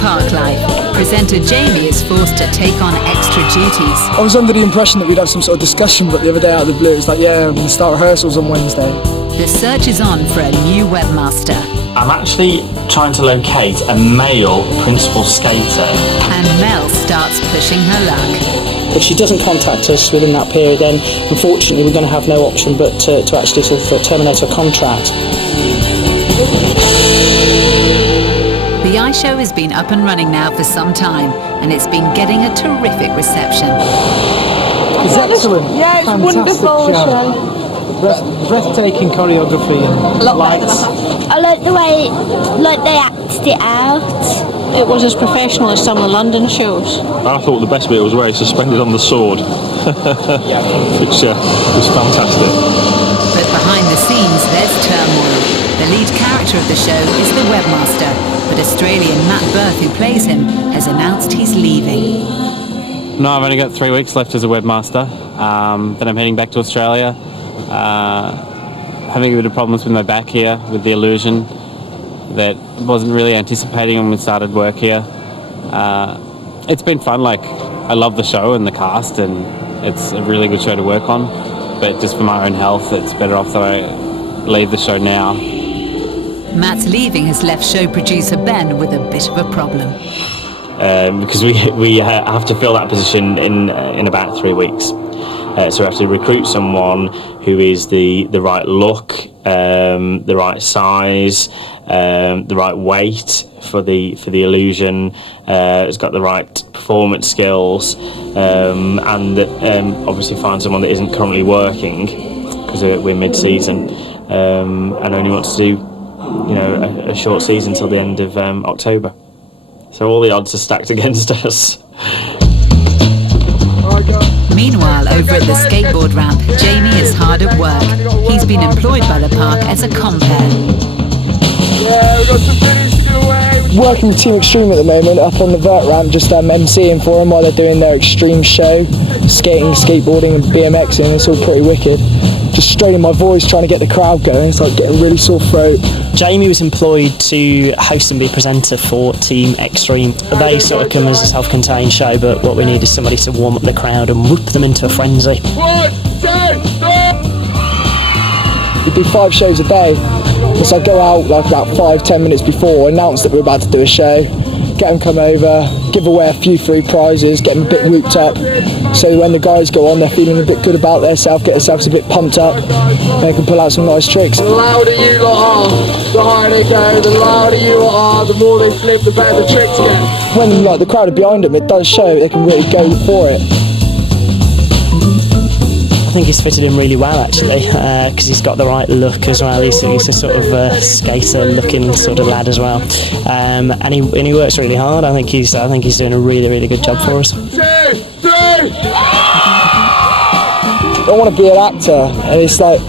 park life, presenter Jamie is forced to take on extra duties. I was under the impression that we'd have some sort of discussion, but the other day out of the blue, it's like, yeah, we're going to start rehearsals on Wednesday. The search is on for a new webmaster. I'm actually trying to locate a male principal skater. And Mel starts pushing her luck. If she doesn't contact us within that period, then unfortunately we're going to have no option but to actually terminate her contract. The iShow has been up and running now for some time, and it's been getting a terrific reception. It's excellent. Yeah, it's fantastic wonderful show. Breathtaking choreography and lights. I like the way they acted it out. It was as professional as some of the London shows. I thought the best bit was where he suspended on the sword, which was fantastic. But behind the scenes, there's turmoil. The lead character of the show is the webmaster, but Australian Matt Birth, who plays him, has announced he's leaving. No, I've only got 3 weeks left as a webmaster. Then I'm heading back to Australia. Having a bit of problems with my back here, with the illusion that I wasn't really anticipating when we started work here. It's been fun. I love the show and the cast, and it's a really good show to work on. But just for my own health, it's better off that I leave the show now. Matt's leaving has left show producer Ben with a bit of a problem. Because we have to fill that position in about 3 weeks. So we have to recruit someone who is the right look, the right size, the right weight for the illusion. Has got the right performance skills, and obviously find someone that isn't currently working, because we're mid-season, and only wants to do a short season till the end of October. So all the odds are stacked against us. Meanwhile, over at the skateboard ramp, Jamie is hard at work. He's been employed by the park as a compere. Working with Team Extreme at the moment, up on the vert ramp, just MCing for them while they're doing their extreme show. Skating, skateboarding and BMXing, it's all pretty wicked. Just straining my voice, trying to get the crowd going. It's like getting a really sore throat. Jamie was employed to host and be presenter for Team Extreme. They sort of come as a self-contained show, but what we need is somebody to warm up the crowd and whoop them into a frenzy. 1, 2, 3! We do 5 shows a day. So I go out about 5-10 minutes before, announce that we're about to do a show, get them come over, give away a few free prizes, get them a bit whooped up, so when the guys go on they're feeling a bit good about themselves, get themselves a bit pumped up, and they can pull out some nice tricks. The louder you lot are, the higher they go, the louder you lot are, the more they flip, the better the tricks get. When the crowd are behind them, it does show they can really go for it. I think he's fitted in really well, actually, because he's got the right look as well. He's a sort of skater-looking sort of lad as well, and he works really hard. I think he's doing a really good job for us. 1, 2, 3! I want to be an actor, and it's like,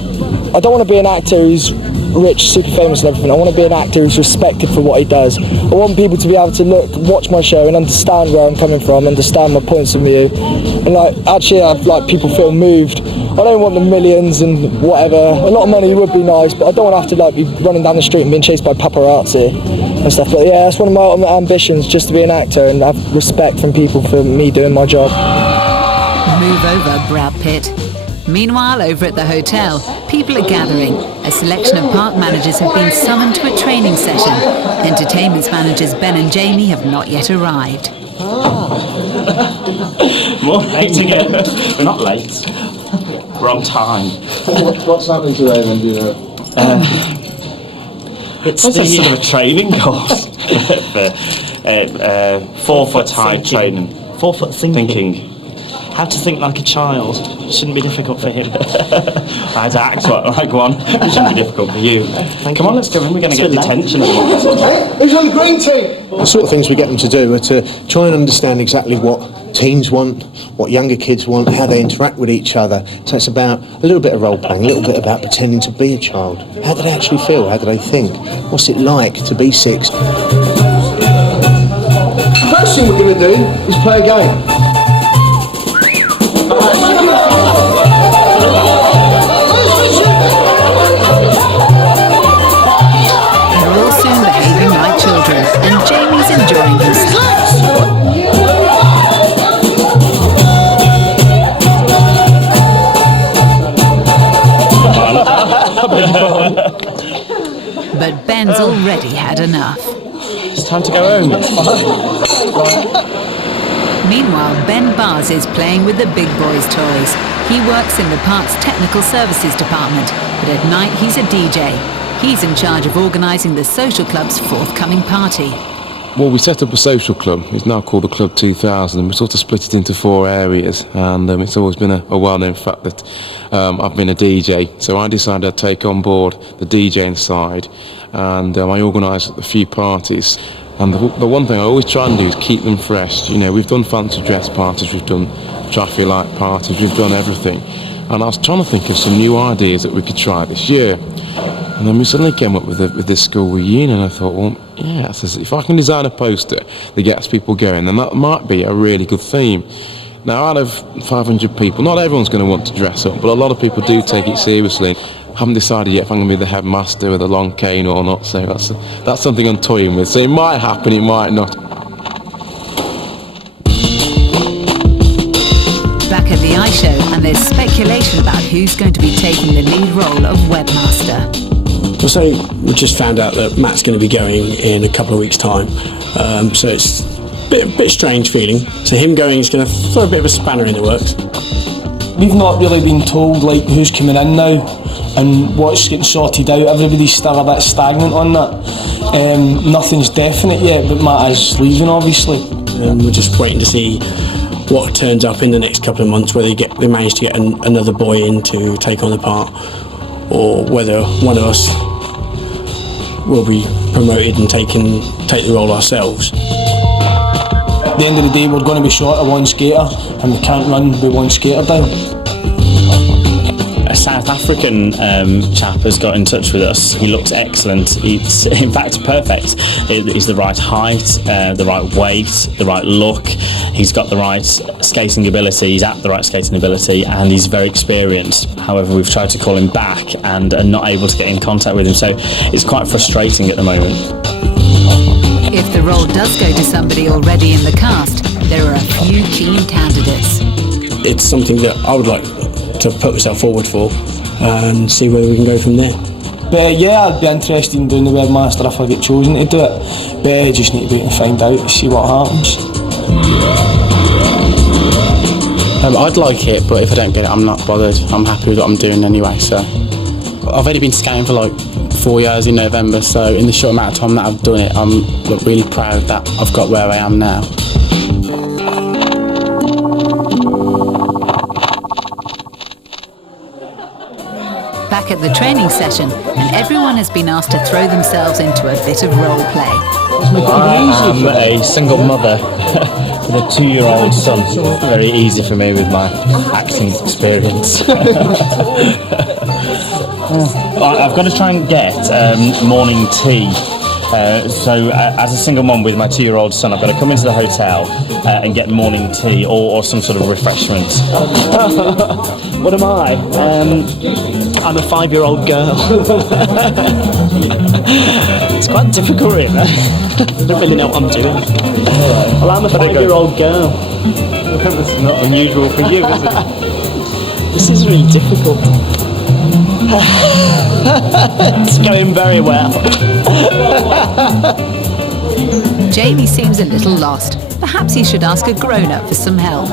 I don't want to be an actor who's rich, super famous and everything. I want to be an actor who's respected for what he does. I want people to be able to watch my show and understand where I'm coming from, understand my points of view, and actually have people feel moved. I don't want the millions and whatever. A lot of money would be nice, but I don't want to have to be running down the street and being chased by paparazzi and stuff. But yeah, that's one of my ultimate ambitions, just to be an actor and have respect from people for me doing my job. Move over, Brad Pitt. Meanwhile, over at the hotel, people are gathering. A selection of park managers have been summoned to a training session. Entertainment's managers Ben and Jamie have not yet arrived. More late again. We're not late. We're on time. What's happening today then, do you know? It's sort of a training course for 4 foot high training. 4 foot thinking. How to think like a child. Shouldn't be difficult for him. I had to act like one. It shouldn't be difficult for you. Come on, let's go in. We're going to get detention. Who's on the green team? The sort of things we get them to do are to try and understand exactly what teens want, what younger kids want, how they interact with each other. So it's about a little bit of role-playing, a little bit about pretending to be a child. How do they actually feel? How do they think? What's it like to be 6? The first thing we're going to do is play a game. They're all soon behaving like children, and Jamie's enjoying himself. already had enough. It's time to go home. Meanwhile, Ben Bars is playing with the big boys' toys. He works in the park's technical services department, but at night he's a DJ. He's in charge of organising the social club's forthcoming party. Well, we set up a social club. It's now called the Club 2000, and we sort of split it into 4 areas. And it's always been a well-known fact that I've been a DJ. So I decided I'd take on board the DJing side, and I organised a few parties. And the one thing I always try and do is keep them fresh. You know, we've done fancy dress parties, we've done traffic light parties, we've done everything. And I was trying to think of some new ideas that we could try this year. And then we suddenly came up with this school reunion, and I thought, well, yeah, if I can design a poster that gets people going, then that might be a really good theme. Now, out of 500 people, not everyone's going to want to dress up, but a lot of people do take it seriously. I haven't decided yet if I'm going to be the headmaster with a long cane or not, so that's something I'm toying with. So it might happen, it might not. Back at the iShow, and there's speculation about who's going to be taking the lead role of webmaster. So we just found out that Matt's going to be going in a couple of weeks' time, so it's a bit strange feeling. So him going is going to throw a bit of a spanner in the works. We've not really been told like who's coming in now and what's getting sorted out. Everybody's still a bit stagnant on that. Nothing's definite yet, but Matt is leaving, obviously. We're just waiting to see what turns up in the next couple of months, whether they manage to get another boy in to take on the part, or whether one of us will be promoted and take the role ourselves. At the end of the day, we're going to be short of one skater, and we can't run with one skater down. A South African chap has got in touch with us. He looks excellent. He's in fact perfect. He's the right height, the right weight, the right look. He's got the right skating ability. He's at the right skating ability, and he's very experienced. However, we've tried to call him back and are not able to get in contact with him, so it's quite frustrating at the moment. If the role does go to somebody already in the cast, there are a few keen candidates. It's something that I would like to put myself forward for and see where we can go from there. But yeah, I'd be interested in doing the webmaster if I get chosen to do it. But I just need to wait and find out to see what happens. I'd like it, but if I don't get it, I'm not bothered. I'm happy with what I'm doing anyway. So I've only been skating for like 4 years in November, so in the short amount of time that I've done it, I'm really proud that I've got where I am now. Back at the training session, and everyone has been asked to throw themselves into a bit of role play. I am a single mother with a 2-year-old son. Very easy for me with my acting experience. I've got to try and get morning tea. So as a single mum with my 2-year-old son, I've got to come into the hotel and get morning tea or some sort of refreshment. What am I? I'm a 5-year-old girl. It's quite difficult, really. I don't really know what I'm doing. Well, I'm a 5-year-old girl. This is not unusual for you, is it? This is really difficult. It's going very well. Jamie seems a little lost. Perhaps he should ask a grown-up for some help.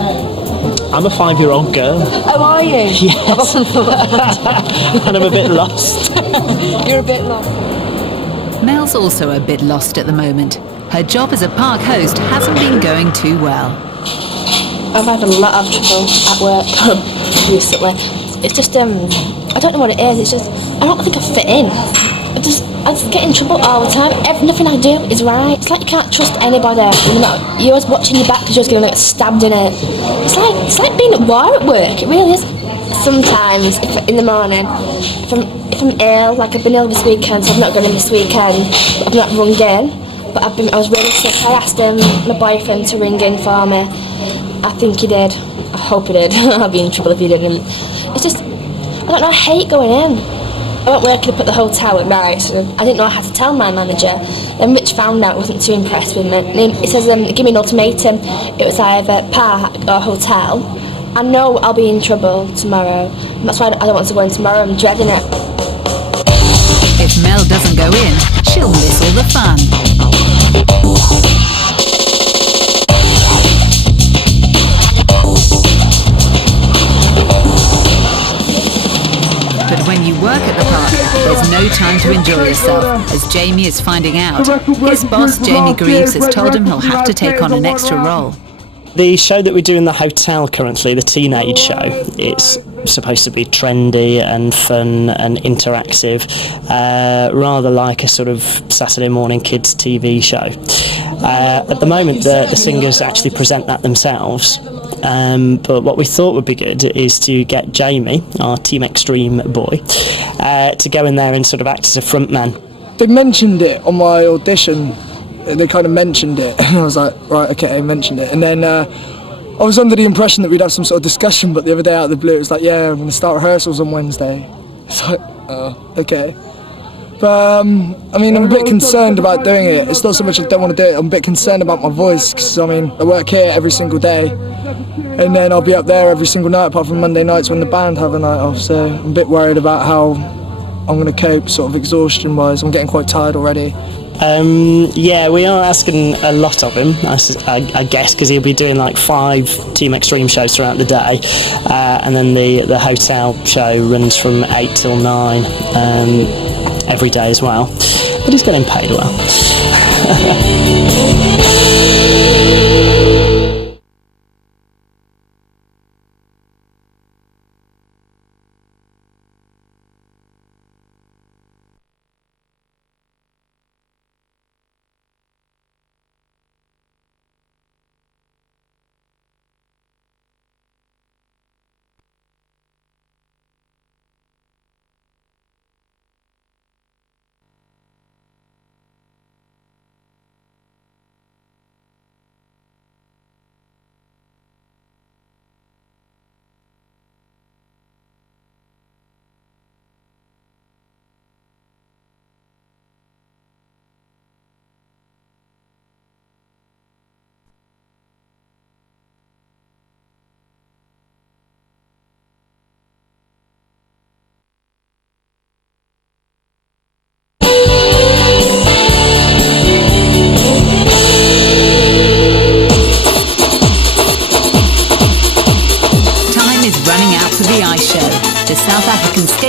I'm a 5-year-old girl. Oh, are you? Yes. And I'm a bit lost. You're a bit lost. Mel's also a bit lost at the moment. Her job as a park host hasn't been going too well. I've had a lot of trouble at work recently. It's just, I don't know what it is. It's just, I don't think I fit in. I just get in trouble all the time. Nothing I do is right. It's like you can't trust anybody. You're always watching your back because you're just going to get stabbed in it. It's like being at war at work. It really is. Sometimes, in the morning, if I'm ill, like I've been ill this weekend, so I've not gone in this weekend. I've not rung in, but I was really sick. I asked my boyfriend to ring in for me. I think he did. I hope he did. I'll be in trouble if he didn't. It's just, I don't know, I hate going in. I went working up at the hotel at night, so I didn't know how to tell my manager. Then Rich found out, wasn't too impressed with me. And he says, give me an ultimatum. It was either park or hotel. I know I'll be in trouble tomorrow. And that's why I don't want to go in tomorrow. I'm dreading it. If Mel doesn't go in, she'll miss all the fun. But when you work at the park, there's no time to enjoy yourself, as Jamie is finding out. His boss, Jamie Greaves, has told him he'll have to take on an extra role. The show that we do in the hotel currently, the Teenage Show, it's supposed to be trendy and fun and interactive, rather like a sort of Saturday morning kids TV show. At the moment, the singers actually present that themselves. But what we thought would be good is to get Jamie, our Team Extreme boy, to go in there and sort of act as a front man. They mentioned it on my audition. They kind of mentioned it, and I was like, right, okay, I mentioned it. And then I was under the impression that we'd have some sort of discussion, but the other day out of the blue, it was like, yeah, I'm going to start rehearsals on Wednesday. It's like, oh, okay. But, I mean, I'm a bit concerned about doing it. It's not so much I don't want to do it, I'm a bit concerned about my voice, because, I mean, I work here every single day, and then I'll be up there every single night, apart from Monday nights when the band have a night off, so I'm a bit worried about how I'm going to cope, sort of exhaustion-wise. I'm getting quite tired already. Yeah, we are asking a lot of him, I guess, because he'll be doing like 5 Team Extreme shows throughout the day, and then the hotel show runs from 8 till 9 every day as well. But he's getting paid well.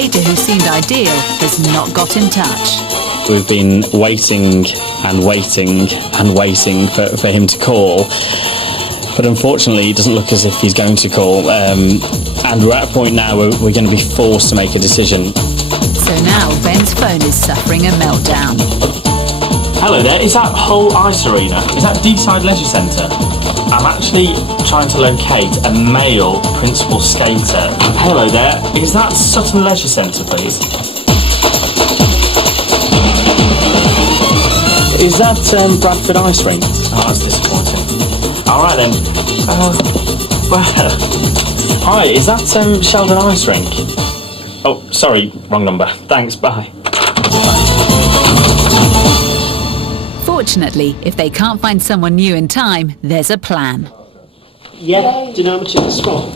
Who seemed ideal has not got in touch. We've been waiting and waiting and waiting for him to call, but unfortunately it doesn't look as if he's going to call, and we're at a point now where we're going to be forced to make a decision. So now Ben's phone is suffering a meltdown. Hello there, is that Hull Ice Arena? Is that Deeside Leisure Centre? I'm actually trying to locate a male principal skater. Hello there, is that Sutton Leisure Centre, please? Is that Bradford Ice Rink? Oh, that's disappointing. Alright then. Hi, is that Sheldon Ice Rink? Oh, sorry, wrong number. Thanks, bye. Fortunately, if they can't find someone new in time, there's a plan. Yeah, do you know how much it's for?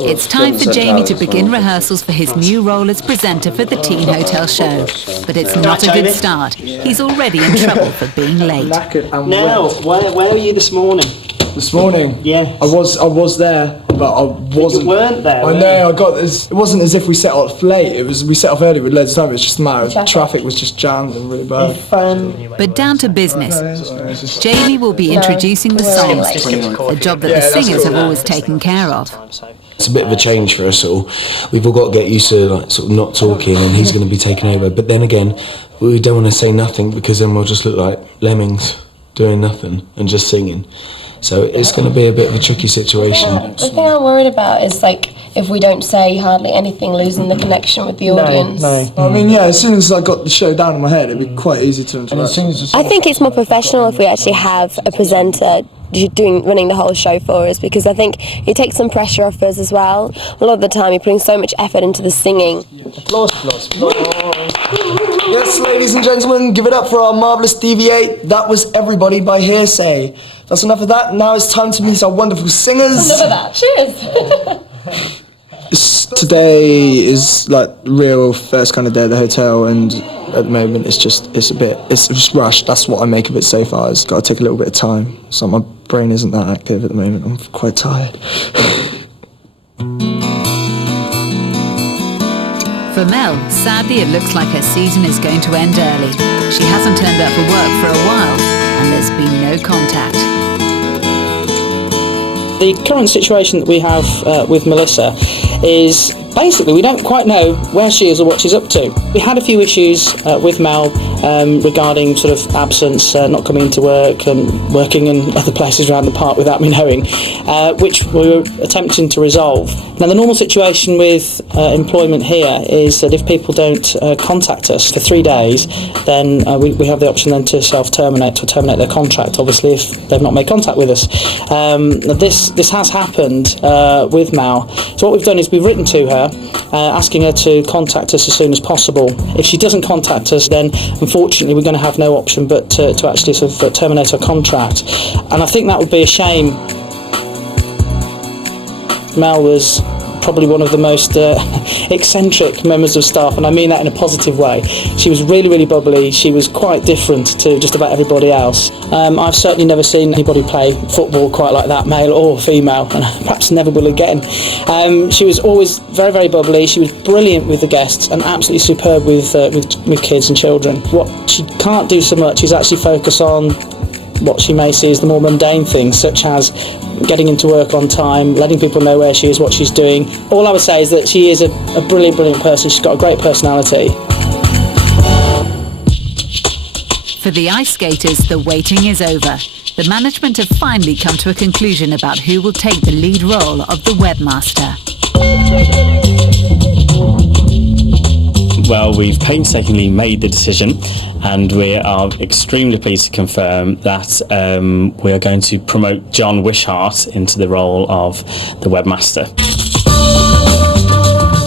It's time for Jamie to begin rehearsals for his new role as presenter for the Teen Hotel show. But it's not a good start. He's already in trouble for being late. Now, where were you this morning? This morning? Yeah. I was there, but I wasn't. You weren't there, I know, I got this. It wasn't as if we set off late. We set off early with loads of time. It was just a matter of traffic was just jammed and really bad. But down to business. Jamie will be introducing the songs, a job that the singers have always taken care of. It's a bit of a change for us all. We've all got to get used to like sort of not talking, and he's going to be taking over. But then again, we don't want to say nothing because then we'll just look like lemmings doing nothing and just singing. So it's going to be a bit of a tricky situation. The thing I'm worried about is like if we don't say hardly anything, losing the connection with the audience. No. I mean, yeah, as soon as I got the show down in my head, it'd be quite easy to interact. I think it's more professional if we actually have a presenter running the whole show for us, because I think it takes some pressure off us as well. A lot of the time you're putting so much effort into the singing. Applause, applause, applause. Yes, ladies and gentlemen, give it up for our marvellous DV8. That was Everybody by Hearsay. That's enough of that. Now it's time to meet our wonderful singers. Enough of that. Cheers. Today is like real first kind of day at the hotel, and at the moment it's just rushed. That's what I make of it so far. It's got to take a little bit of time. So my brain isn't that active at the moment. I'm quite tired. For Mel, sadly it looks like her season is going to end early. She hasn't turned up for work for a while, and there's been no contact. The current situation that we have with Melissa is basically we don't quite know where she is or what she's up to. We had a few issues with Mel regarding sort of absence, not coming into work and working in other places around the park without me knowing, which we were attempting to resolve. Now the normal situation with employment here is that if people don't contact us for 3 days, then we have the option then to self-terminate, or terminate their contract, obviously if they've not made contact with us. This has happened with Mal. So what we've done is we've written to her asking her to contact us as soon as possible. If she doesn't contact us, then unfortunately we're going to have no option but to actually sort of terminate her contract. And I think that would be a shame. Mel was probably one of the most eccentric members of staff, and I mean that in a positive way. She was really, really bubbly. She was quite different to just about everybody else. I've certainly never seen anybody play football quite like that, male or female, and perhaps never will again. She was always very, very bubbly. She was brilliant with the guests and absolutely superb with kids and children. What she can't do so much is actually focus on what she may see as the more mundane things, such as getting into work on time, letting people know where she is, what she's doing. All I would say is that she is a brilliant, brilliant person. She's got a great personality. For the ice skaters, the waiting is over. The management have finally come to a conclusion about who will take the lead role of the webmaster. Well, we've painstakingly made the decision, and we are extremely pleased to confirm that we are going to promote John Wishart into the role of the webmaster.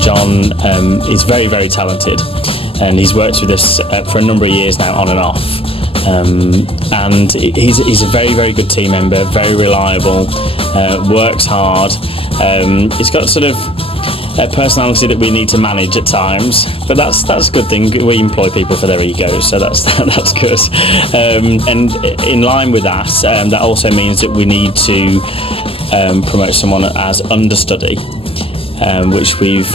John is very, very talented, and he's worked with us for a number of years now, on and off. And he's a very, very good team member, very reliable, works hard. He's got sort of a personality that we need to manage at times, but that's a good thing. We employ people for their egos, so that's good. And in line with that, that also means that we need to promote someone as understudy, which we've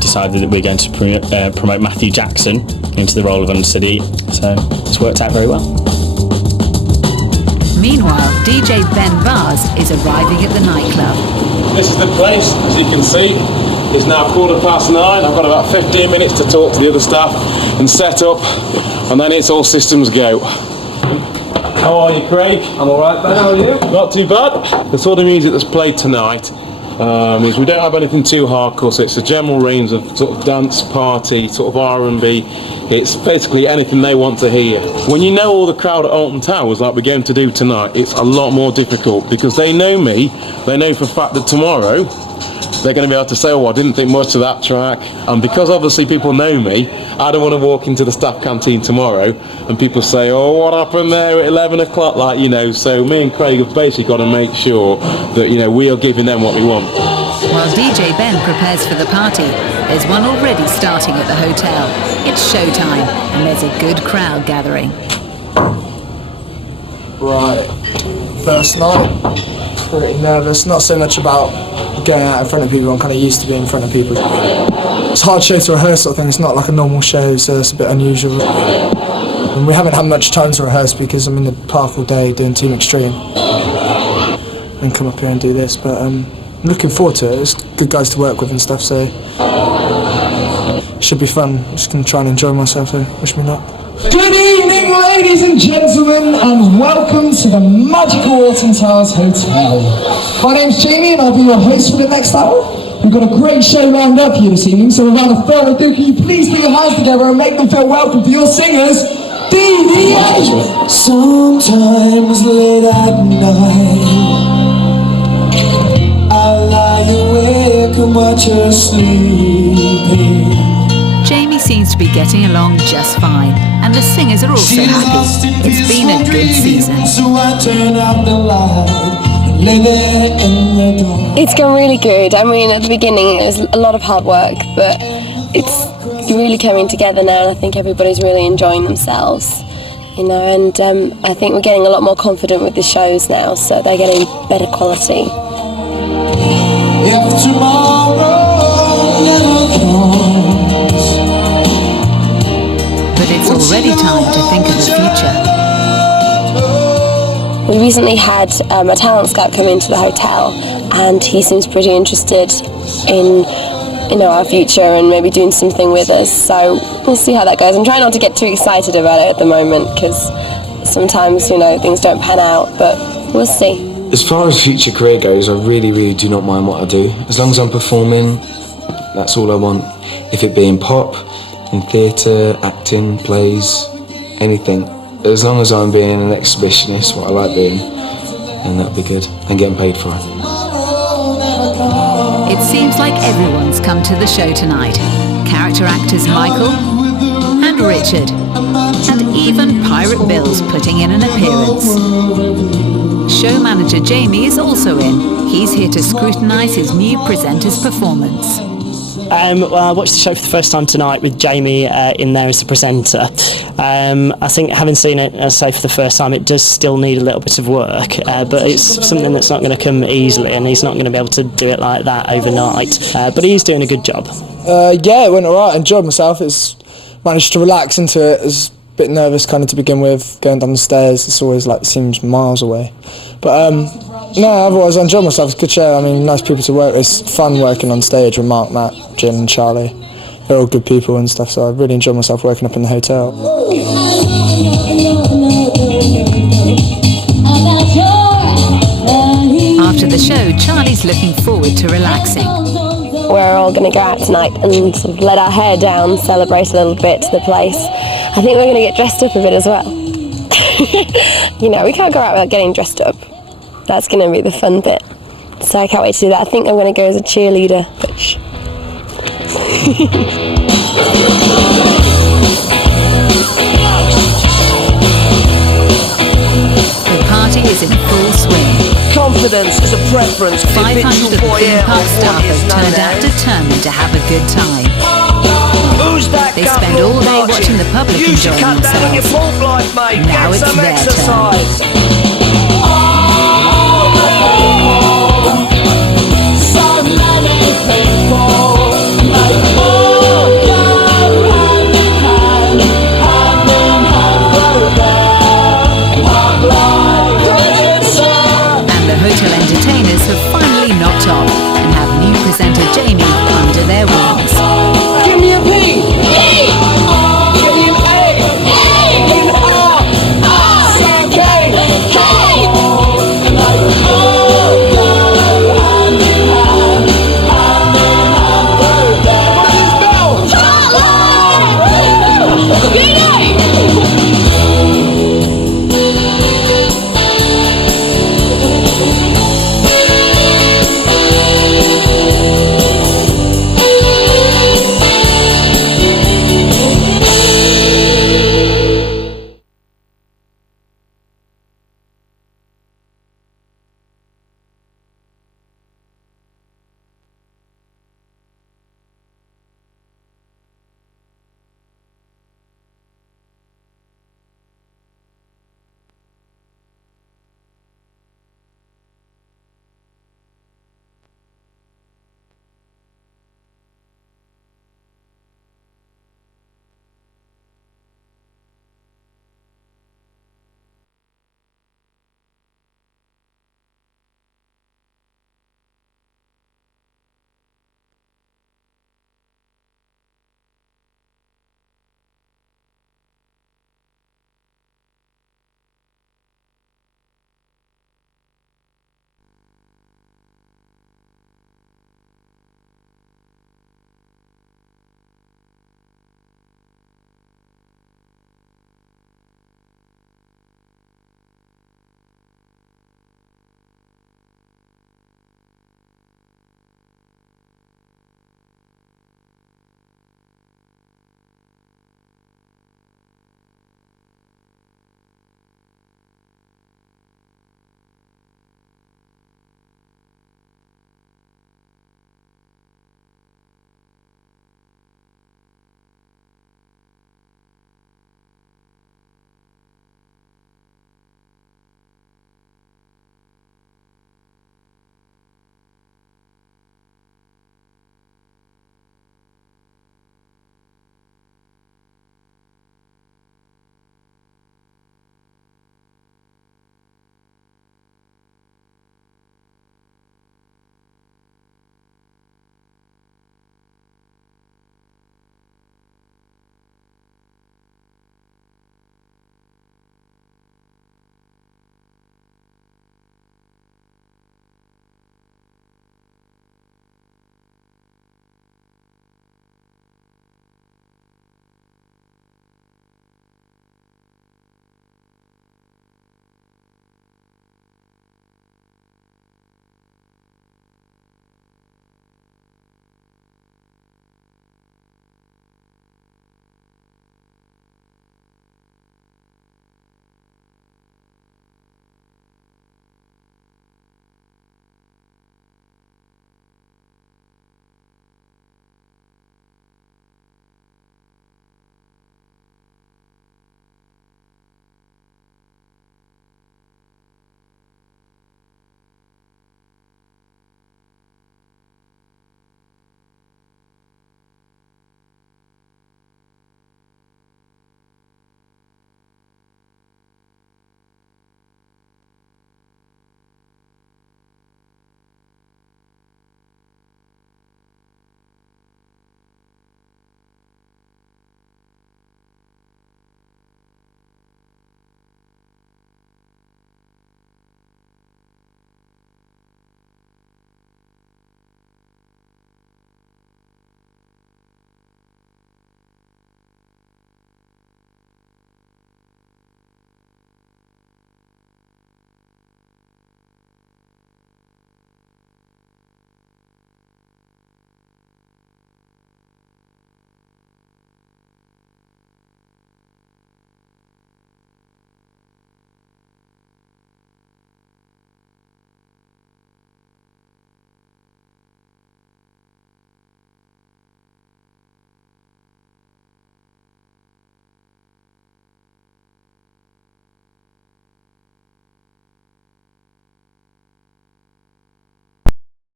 decided that we're going to promote Matthew Jackson into the role of understudy. So it's worked out very well. Meanwhile, DJ Ben Vars is arriving at the nightclub. This is the place, as you can see. It's now 9:15. I've got about 15 minutes to talk to the other staff and set up, and then it's all systems go. How are you, Craig? I'm alright, Ben. How are you? Not too bad. The sort of music that's played tonight is we don't have anything too hardcore, so it's a general range of sort of dance, party, sort of R&B. It's basically anything they want to hear. When you know all the crowd at Alton Towers, like we're going to do tonight, it's a lot more difficult because they know me. They know for a fact that tomorrow they're going to be able to say, oh, I didn't think much of that track. And because obviously people know me, I don't want to walk into the staff canteen tomorrow and people say, oh, what happened there at 11 o'clock? Like, you know, so me and Craig have basically got to make sure that, you know, we are giving them what we want. While DJ Ben prepares for the party, there's one already starting at the hotel. It's showtime, and there's a good crowd gathering. Right, first night. Pretty nervous, not so much about going out in front of people. I'm kind of used to being in front of people. It's a hard show to rehearse, sort of thing. It's not like a normal show, so it's a bit unusual. And we haven't had much time to rehearse because I'm in the park all day doing Team Extreme and come up here and do this, but I'm looking forward to it. It's good guys to work with and stuff, so it should be fun. I'm just going to try and enjoy myself, so wish me luck. Good evening, ladies and gentlemen, and welcome to the magical Alton Towers Hotel. My name's Jamie, and I'll be your host for the next hour. We've got a great show lined up here this evening, so without further ado, can you please put your hands together and make them feel welcome for your singers, DVA. Sometimes late at night, I lie awake and watch her sleeping. Jamie seems to be getting along just fine, and the singers are also happy. It's been a good season. So I turn out the light and living in the dark. It's gone really good. I mean, at the beginning it was a lot of hard work, but it's really coming together now, and I think everybody's really enjoying themselves. You know, and I think we're getting a lot more confident with the shows now, so they're getting better quality. If tomorrow never comes, But it's already time to think of the future. We recently had a talent scout come into the hotel, and he seems pretty interested in, you know, our future and maybe doing something with us. So we'll see how that goes. I'm trying not to get too excited about it at the moment, because sometimes, you know, things don't pan out, but we'll see. As far as future career goes, I really, really do not mind what I do. As long as I'm performing, that's all I want. If it be in pop, in theatre, acting, plays, anything. As long as I'm being an exhibitionist, what I like doing, then that'd be good, and getting paid for it. It seems like everyone's come to the show tonight. Character actors Michael and Richard, and even Pirate Bill's putting in an appearance. Show manager Jamie is also in. He's here to scrutinise his new presenter's performance. Well, I watched the show for the first time tonight with Jamie in there as the presenter. I think having seen it, as I say, for the first time, it does still need a little bit of work, but it's something that's not going to come easily, and he's not going to be able to do it like that overnight. But he's doing a good job. Yeah, it went alright. I enjoyed myself. It's managed to relax into it. I was a bit nervous kind of to begin with, going down the stairs. It's always like seems miles away. But no, otherwise I enjoyed myself. It's a good show. I mean, nice people to work with. It's fun working on stage with Mark, Matt, Jim and Charlie. They're all good people and stuff, so I really enjoyed myself working up in the hotel. After the show, Charlie's looking forward to relaxing. We're all going to go out tonight and sort of let our hair down, celebrate a little bit to the place. I think we're going to get dressed up a bit as well. You know, we can't go out without getting dressed up. That's going to be the fun bit. So I can't wait to do that. I think I'm going to go as a cheerleader, which... The party is in full swing. Confidence is a preference. 500 of the theme park staff have turned out determined to have a good time. They spend all day watching the public enjoying themselves. Now it's their turn.